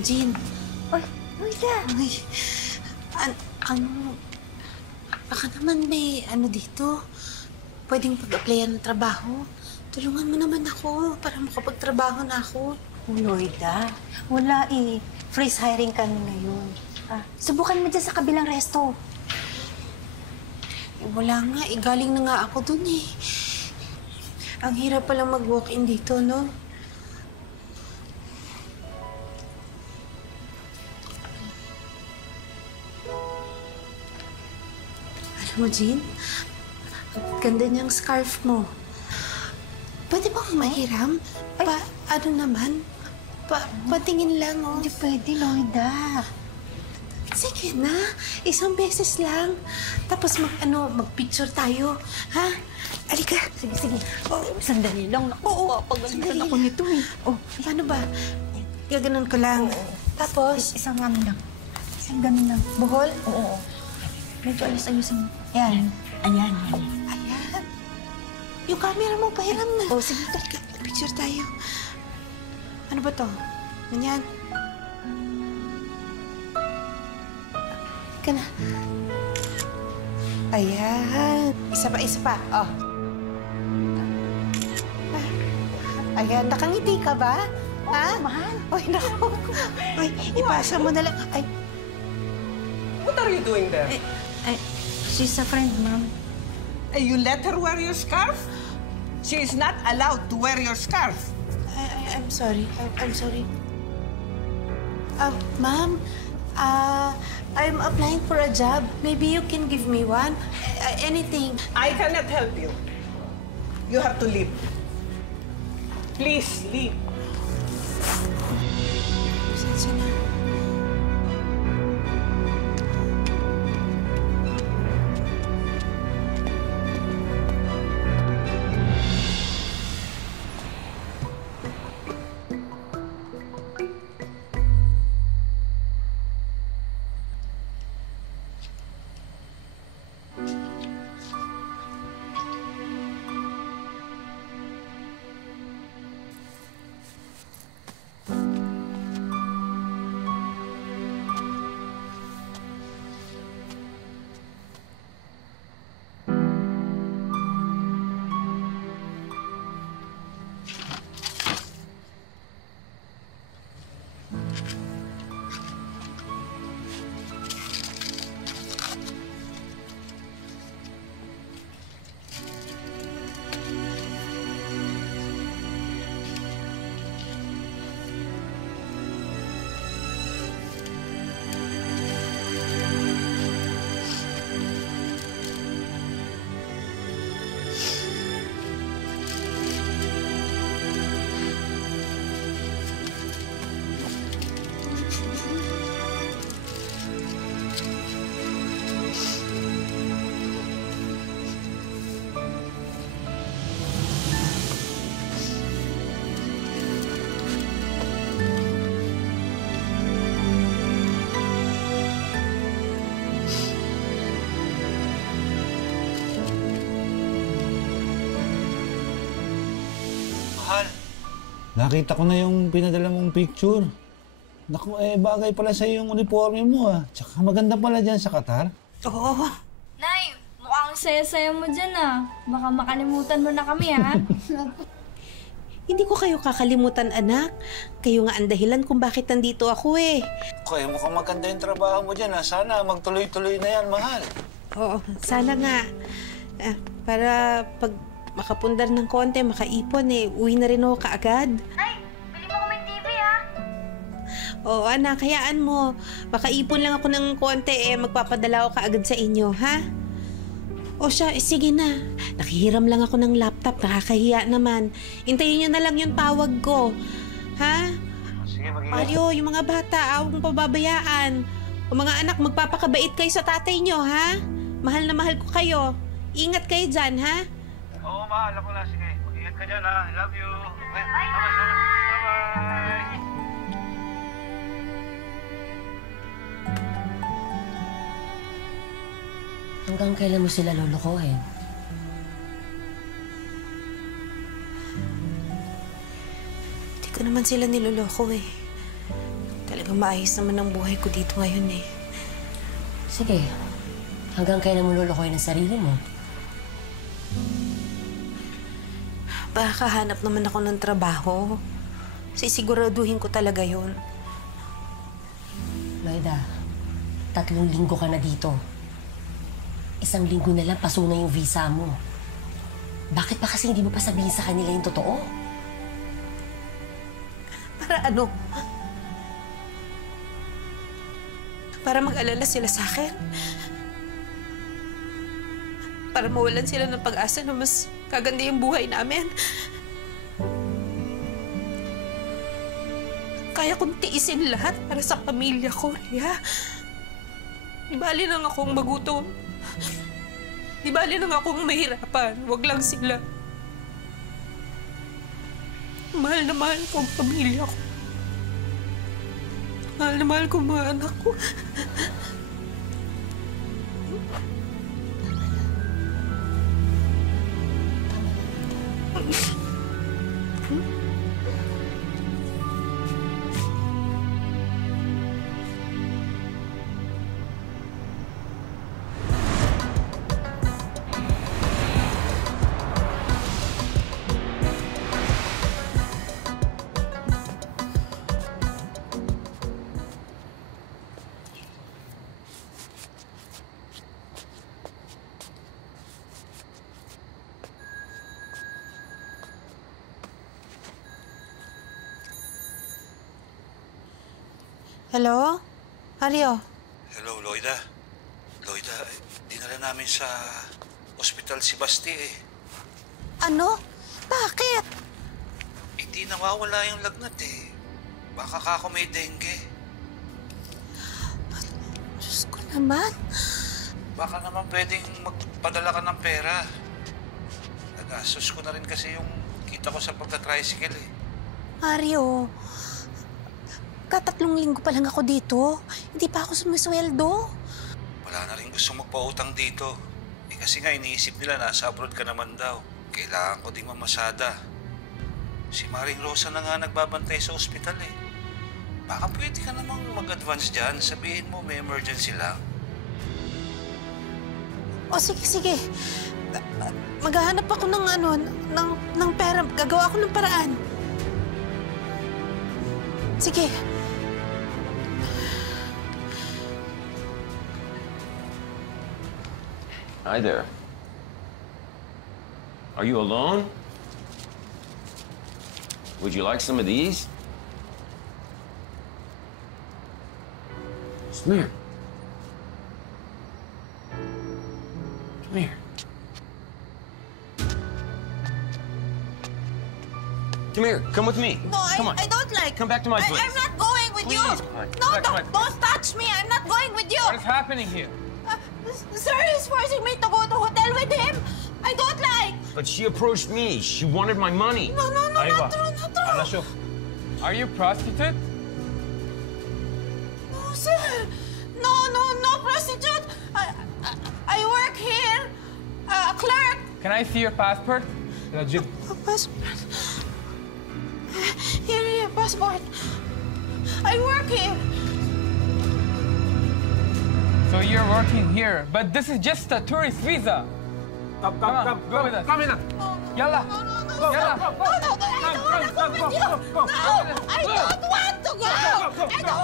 Jean. Ay, Loida! Ay, baka naman may dito. Pwedeng pag-applyan ng trabaho. Tulungan mo naman ako para makapagtrabaho na ako. Oh, Loida, wala eh. Freeze hiring kami ngayon. Subukan mo dyan sa kabilang resto. Wala nga, galing na nga ako dun eh. Ang hirap palang mag-walk-in dito, no? Alam mo, Jean, ang ganda niyang scarf mo. Pwede bang mahiram? Ano naman? Patingin lang, oh. Hindi pwede, Loida. Sige na, isang beses lang. Tapos mag-picture tayo, ha? Alika. Sige. Oh, Sandali lang. Oo, Pagalitan ako nito eh. Oh, paano ba? Gaganon ko lang. Tapos, Isang lang. Isang ganun lang. buhol? Oo. Medyo ayos-ayusin mo. Ayan. Ayan. Ayan. Yung camera mo, pahiram na. Oh, sige. Picture tayo. Ano ba to? Ganyan. Ka na. Ayan. Isa pa. Oh. Ayan, nakangiti ka ba? Ha? Mahal. Ay, naku. Ay, ipasa mo na lang. Ay, What are you doing there? She's a friend, ma'am. You let her wear your scarf? She is not allowed to wear your scarf. I'm sorry. I'm sorry. Ma'am, I'm applying for a job. Maybe you can give me one. Anything. I cannot help you. You have to leave. Please, leave. Pasensya na. Nakita ko na yung pinadala mong picture. Naku, bagay pala sa'yo yung uniforme mo, ah. Tsaka maganda pala dyan sa Qatar. Oo. Nay, mukhang saya-saya mo dyan, ah. Baka makalimutan mo na kami, ha? Hindi ko kayo kakalimutan, anak. Kayo nga ang dahilan kung bakit nandito ako, eh. Kaya mukhang maganda yung trabaho mo dyan, ah. Sana magtuloy-tuloy na yan, mahal. Oo, sana nga. Para pag makapundar ng konti, makaipon, uwi na rin ako kaagad. Nay, bili mo kami TV, ha? Oo, anak, hayaan mo. Makaipon lang ako ng konti, magpapadala ako kaagad sa inyo, ha? O siya, sige na. Nakihiram lang ako ng laptop, nakakahiya naman. Hintayin niyo na lang yung tawag ko. Ha? Sige, mag-ingat. Mario, yung mga bata, huwag mong pababayaan. O mga anak, magpapakabait kayo sa tatay niyo, ha? Mahal na mahal ko kayo. Ingat kayo dyan, ha? Oo, mahal ako na. Sige, mag-ingat ka dyan, ha? I love you. Bye-bye. Hanggang kailan mo sila lolokohin? Hindi ko naman sila niloloko, eh. Talagang Talagang maayos naman ang buhay ko dito ngayon eh. Sige, hanggang kailan mo lulukoyin ang sarili mo? Baka hanap naman ako ng trabaho. Sisiguraduhin ko talaga yun. Loida, 3 linggo ka na dito. 1 linggo na lang, paso na yung visa mo. Bakit pa kasi hindi mo pa sabihin sa kanila yung totoo? Para ano? Para mag-alala sila sa akin? Para mawalan sila ng pag-asa na mas kaganda yung buhay namin? Kaya kong tiisin lahat para sa pamilya ko, Rhea. Di bali nang akong magutom. Di bali nang akong mahirapan. Huwag lang sila. Mahal na mahal ko ang pamilya ko. Mahal na mahal ko ang mga anak ko. Hello? Mario? Hello, Loida. Loida, dinala namin sa ospital si Basti eh. Ano? Bakit? Hindi nawawala yung lagnat eh. Baka kako may dengue. Diyos ko naman. Baka naman pwedeng magpadala ka ng pera. Nagastos ko na rin kasi yung kita ko sa pagka-tricycle eh. Mario, 3 linggo pa lang ako dito. Hindi pa ako sumisweldo. Wala na rin gusto magpautang dito. Eh kasi nga iniisip nila nasa abroad ka naman daw. Kailangan ko ding mamasada. Si Maring Rosa na nga nagbabantay sa ospital eh. Baka pwede ka namang mag-advance dyan. Sabihin mo may emergency lang. O sige. Maghahanap ako ng pera. Gagawa ako ng paraan. Sige. Hi there. Are you alone? Would you like some of these? Come here. Come here. Come here. Come with me. No, Come on. I don't like. Come back to my place. I'm not going with you. Please, come on. No, Come back to my don't touch me. I'm not going with you. What is happening here? Sir is forcing me to go to hotel with him. I don't like. But she approached me. She wanted my money. No, Aiva, not true. Alasho, are you prostitute? No, sir. No, prostitute. I work here. A clerk. Can I see your passport? Legit. Passport. Here, passport. I work here. So you're working here, but this is just a tourist visa. Come, go with us. Come in. Yalla. Yalla. No, I don't want to go with you. No, I don't want to go. I don't